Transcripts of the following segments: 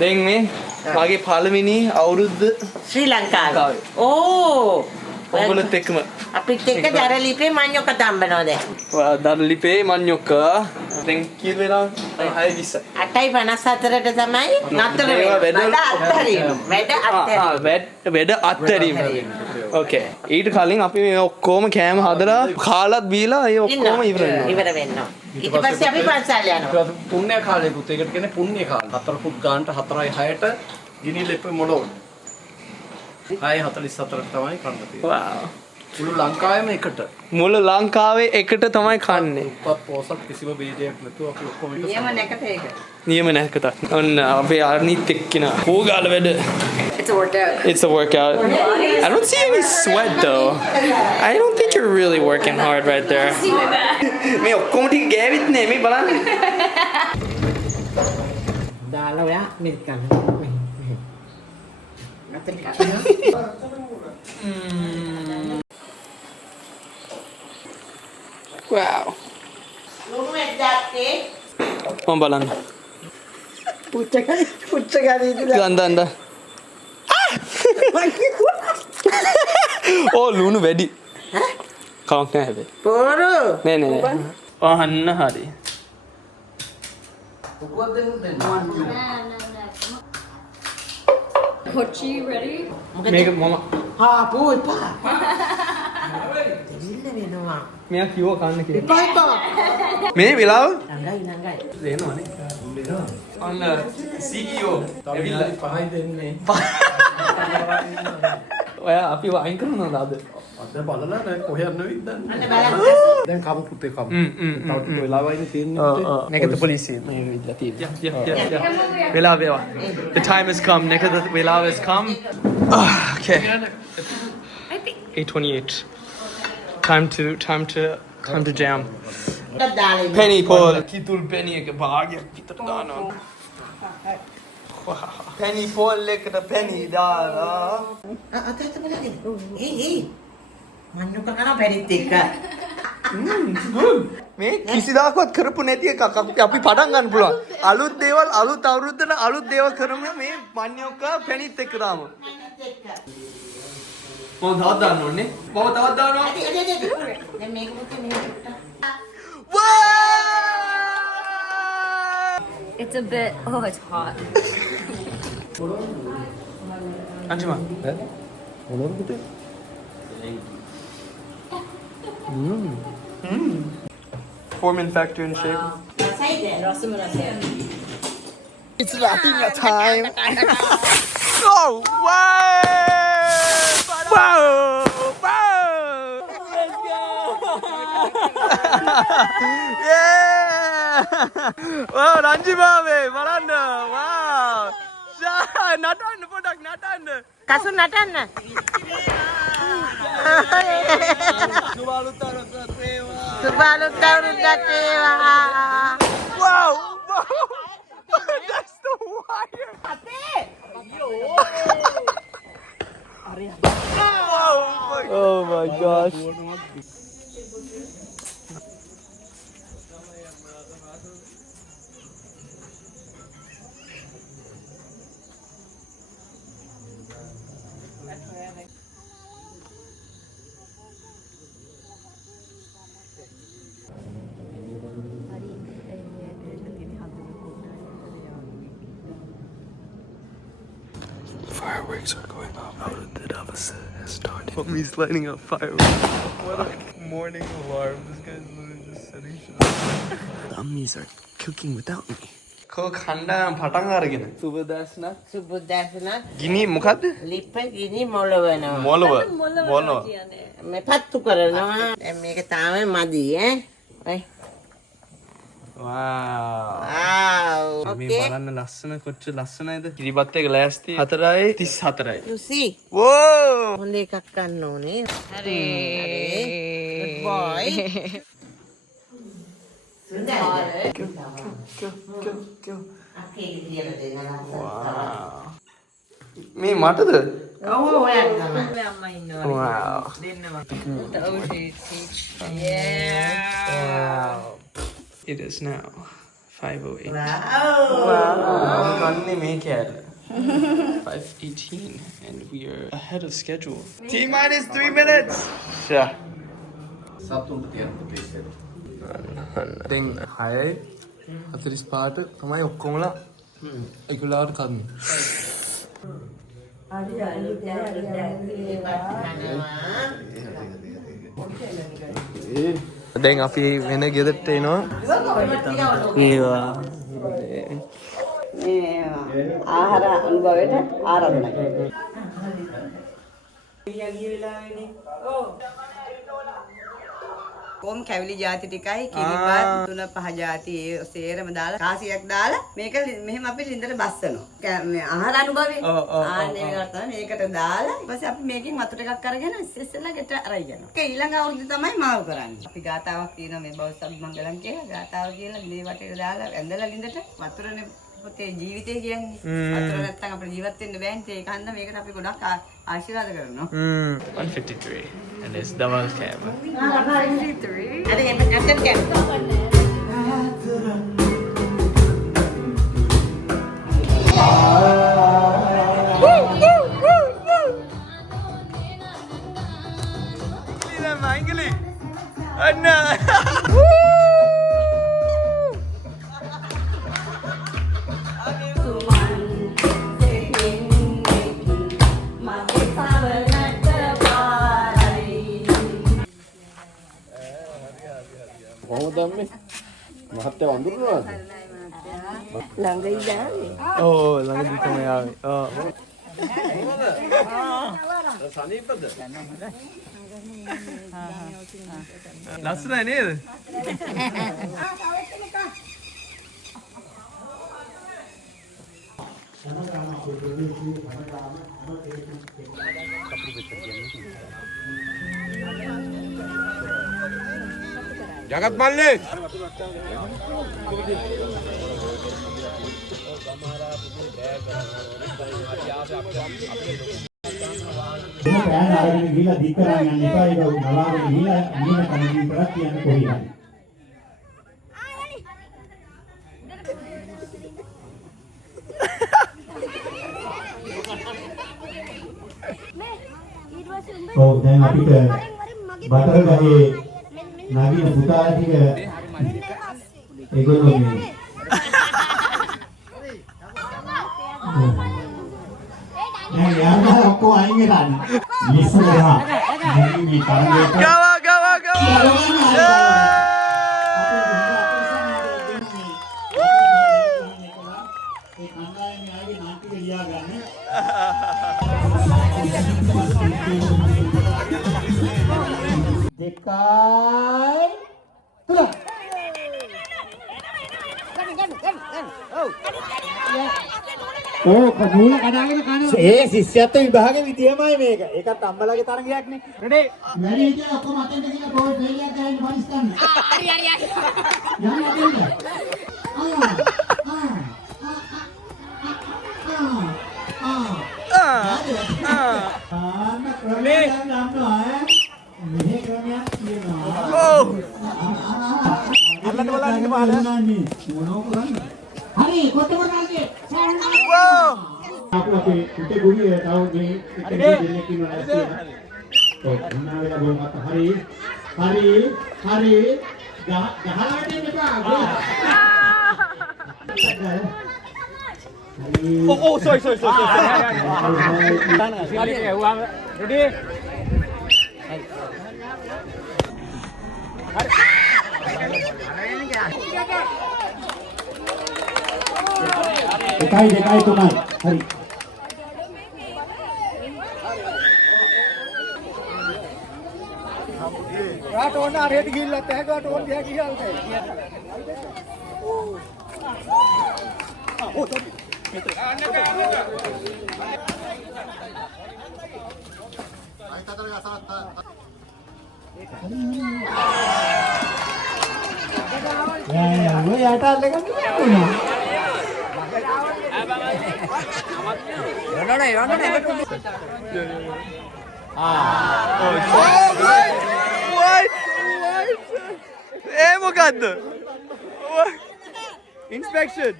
දැන් මේ මගේ පළවෙනි අවුරුද්ද ශ්‍රී ලංකාවේ. ඕ ඔයගොල්ලොත් එක්කම අපිත් එක්ක දරලිපේ මඤ්ඤොක්ක තම්බනවා දැන්. දරලිපේ මඤ්ඤොක්ක දැන් කීයද වෙලාව 6:20 8:54ට තමයි නතර වෙන්නේ. වැඩ අත්හැරීම. ඕකේ. ඊට කලින් අපි මේ ඔක්කොම කෑම හදලා කාලත් බීලා ඒ ඔක්කොම ඉවර වෙනවා. ඊට පස්සේ අපි පන්සල් යනවා. පුණ්‍ය කාලේකුත් ඒකට කියන්නේ පුණ්‍ය කාලේ. 4 ෆුට් ගානට 4:06ට ගිනි ලෙප්පේ මොඩෝන. 6:44ට තමයි කන්න තියෙන්නේ. වාව්. මුළු ලංකාවේම එකට. මුළු ලංකාවේ එකට තමයි කන්නේ. උපත් පොසත් කිසිම ભેදයක් නැතුව අපි ඔක්කොම එක නියම නැකට ඒක. නියම නැකත. ඔන්න අපේ අනිත් එක්කින කෝගාල වැඩ. It's a workout. It's a workout. I don't see any sweat though. I don't think you're really working hard right there. මේ ඔක්කොම ටික ගෑවිත් නේ මේ බලන්න. දාලා ඔයා මෙත් ගන්න. Wow. ලුණු එක්දත්තේ මම බලන්න. පුච්චගානේ දන්න. ඕ ලුණු වැඩි. කවුන්ට් නැහැ හැබැයි. පොරු නෑ. අහන්න හරි. Kochi, ready? මේක මම හා පොයි පා දෙවිල්ල වෙනවා මෙයා කිව්වා කන්න කියලා. පා මේ වෙලාව නංගයි දෙනවනේ. අන්න CEO ඇවිල්ලා 5යි දෙන්නේ. ඔයා අපි වයින් කරනවද අද? අද බලලා නෑ කොහෙ යන්නවිද දන්නේ. අන්න බලන්න දැන් කමු පුතේ කමු. හ්ම්. තව ටික වෙලාවයිනේ තියෙන්නේ. නැකත පොලිසිය මේ විදිහට තියෙනවා. වෙලාව වේවා. The time has come. නැකත වෙලාව has come. Okay. 8:28. Time to jam. දාලා Penny Paul කිතුල් penny එක භාගයක් විතර දානවා. Penny Paul එකට penny දාලා. අත බලන්න ඒ මන්නක කරන පෙරිත් එක්ක මේ කිසිදාකවත් කරපු නැති එකක් අපි පටන් ගන්න පුළුවන්. අලුත් දේවල් අලුත් අවුරුද්දට අලුත් දේවල් කරමු මේ මන්යොක්ක pennyත් එක්ක දාමු. මම තවත් දාන්න ඕනේ. මම තවත් දානවා. දැන් මේක පුතේ මෙහෙම It's a bit. Oh, it's hot. අන්තිම. මොනවද පුතේ? Formin factor in shape. සයිද It's Latina time. Oh, wow! Wow! Wow! Let's go! Yeah! Oh, Ranji Babe, බලන්න. Wow! නටන්න පොඩක් නටන්න. කසු නටන්න සුබාලුත් අවුරුද්දක් වේවා Wow! That's the wire. Oh my gosh. Fireworks are going off. Out of the Davos has started. Mommy's lighting up fireworks. What a morning alarm. This guy's literally just setting shit up. The mummies are cooking without me. කෝ කණ්ඩායම් පටන් අරගෙන සුබදර්ශන සුබුද්දර්ශන ගිනි මොකද්ද? ලිප්ප ගිනි මොළවනවා මොළව මේ පත්තු කරනවා දැන් මේක තාම මදි ඈ ඔය වාව් මේ බලන්න ලස්සන කොච්චර ලස්සනයිද? කිරිබත් එක ලෑස්ති 4:34යි. ලුසි වෝ හොඳ එකක් ගන්න ඕනේ හරි good boy අපේ කියලා දෙනවා මේ මටද? ඔව් ඔයාට තමයි අම්මා ඉන්නවා. Wow. දෙන්නවා The OG teach. Yeah. Wow. It is now 5:08. Wow. Running make it. 5:18, and we are ahead of schedule. T-minus 3 minutes. Yeah. සතුන්ට තියෙන පේස් එක. දැන් 6:45ට තමයි ඔක්කොමලා ඒගොල්ලෝට කන්නේ. දැන් අපි වෙන ගෙදරට එනවා. ඒවා ආහාර අනුභවයට ආරම්භයි. කොම් කැවිලි ಜಾති ටිකයි කිරිපත් 3-5 ಜಾති ඒ සේරම දාලා කාසියක් දාලා මේක මෙහෙම අපි ලින්දට බස්සනවා. මේ ආහාර අනුභවය. ආන්නේ මේකට දාලා ඊපස්සේ අපි මේකෙන් වතුර ටිකක් අරගෙන ඉස්සෙල්ලා ගෙට අරයි යනවා. ඒක ඊළඟ අවුරුද්ද තමයි මාව කරන්නේ. අපි ගාතාවක් කියනවා මේ බෞද්ධ සම්මංගලම් කියලා. ගාතාව කියලා මේ වටේට දාලා ඇඳලා ලින්දට වතුරනේ පොතේ ජීවිතය කියන්නේ. වතුර නැත්තම් අපිට ජීවත් වෙන්න බෑනේ. ඒක හන්ද මේකට අපි ගොඩක් ආශිර්වාද කරනවා. 1:53 and it's double cab. 53. අද එන්න නැත්තම් කියන්නේ. Mangili. Anna. කොහොමද මේ මහත්තයා වඳුරනවද? ළඟ ඉඳානේ. Oh, ළඟදී තමයි ආවේ. සනීපද? ලස්සනයි නේද? ජගත් මල්ලේ පෑන් අරගෙන ගිහලා දික් කරන් යන්න එපා. ඒක නලාගෙන ගිහලා මීන කන විතරක් කියන්න කොහේ හරි. ඔව් දැන් අපිට බටර් ගහේ නවීන පුතාලා ටික ඒගොල්ලෝ මේ දැන් යාළුවා ඔක්කොම අයින් වෙලා ඉස්සරහා මේ කරන්නේ Gawa, gawa, gawa. ඕ කනූල කඩාගෙන කනවා. ඒ ශිෂ්‍යත්ව විභාගේ විදියමයි මේක. ඒකත් අම්බලගේ තරගයක් නේ. රෙඩි. වැඩි ඉතින් ඔක්කොම අතෙන්ට ගිහලා පොල් ෆේලියර් ගහන්න පරිස් ගන්න. හරි හරි හරි. යන්න අතෙන්ට. ක්‍රමයක් ගන්නවා ඈ. මෙහෙ ක්‍රමයක් තියෙනවා. අල්ලන්න බලන්න බලන්නේ. මොනෝ කරන්නේ? හරි කොතන කරන්නේ? Wow. අපේ පුතේ ගුරිය තව මේ දෙන්නෙක් ඉන්නවා නේද? ඔව් උනා වෙලා බොමත් හරි හරි ගහලා දෙන්න එපා. Oh, sorry. Ready? දෙකයි තුනයි. හරි. රාට ඕන ආරයට ගිහිල්ලා තෑගාට ඕන දිහා ගිහලා ඔය යට අල්ලගෙන ඉන්නවා. What? Eh, මොකද්ද? Inspection.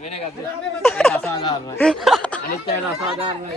වෙන එකක්ද? ඒක අසාධාරණයි. අනිත් ඒවා අසාධාරණයි.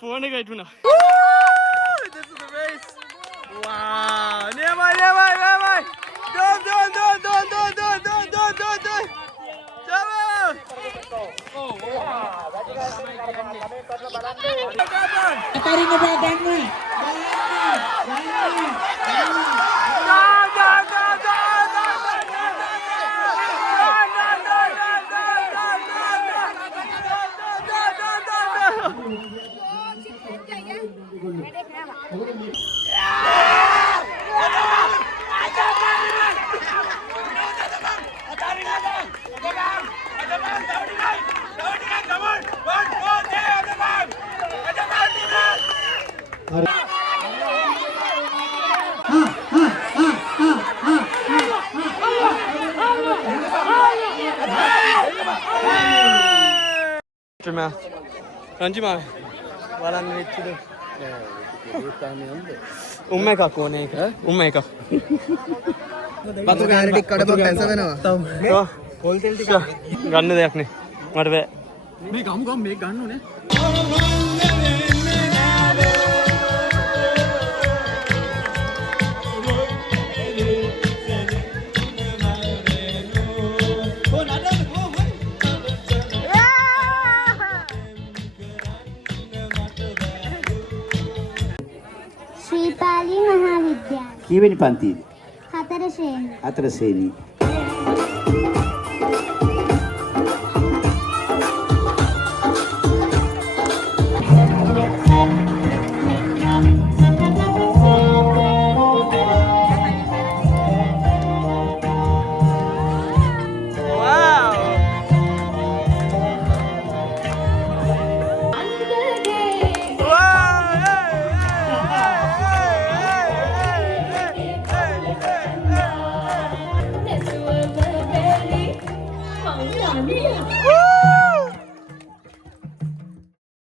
Phone එක ඉටුණා. This is the race. Wow. Nearby. Don't. අතරින් බෑ දැන්වයි. රංජිමා බලන්න වෙච්චද උම්ම එකක් ඕනේ එක උම්ම එකක් වතුර ගාන ටික කඩපුවා පැස වෙනවා. පොල් තෙල් ටික ගන්න දෙයක් නේ මට බෑ මේ ගමු මේක ගන්න ඕනේ. ශ්‍රීපාලි මහා විද්‍යාලය කීවෙනි පන්තියේද? 4 ශ්‍රේණිය. 4 ශ්‍රේණියේ.